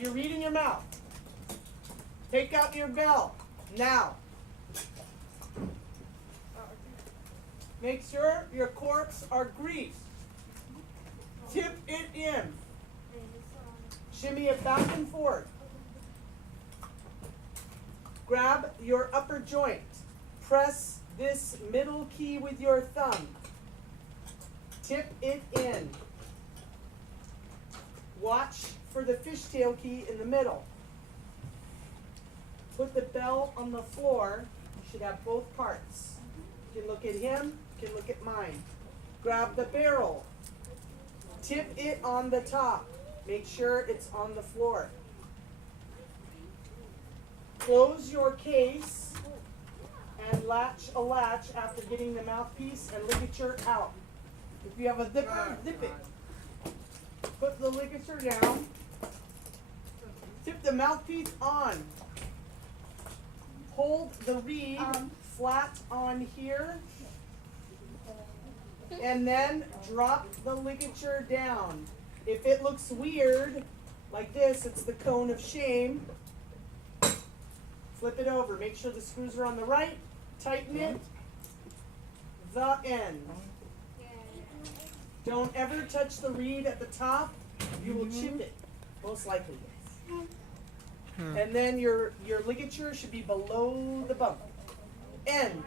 you're reading your mouth, take out your bell. Now, make sure your corks are greased. Tip it in. Shimmy it back and forth. Grab your upper joint. Press this middle key with your thumb. Tip it in. Watch for the fishtail key in the middle. Put the bell on the floor. You should have both parts. You can look at him, you can look at mine. Grab the barrel. Tip it on the top. Make sure it's on the floor. Close your case and latch a latch after getting the mouthpiece and ligature out. If you have a zipper, zip it. Put the ligature down. Tip the mouthpiece on. Hold the reed flat on here. And then drop the ligature down. If it looks weird, like this, it's the cone of shame. Flip it over. Make sure the screws are on the right. Tighten it. The end. Don't ever touch the reed at the top. You will chip it, most likely. And then your ligature should be below the bump. End.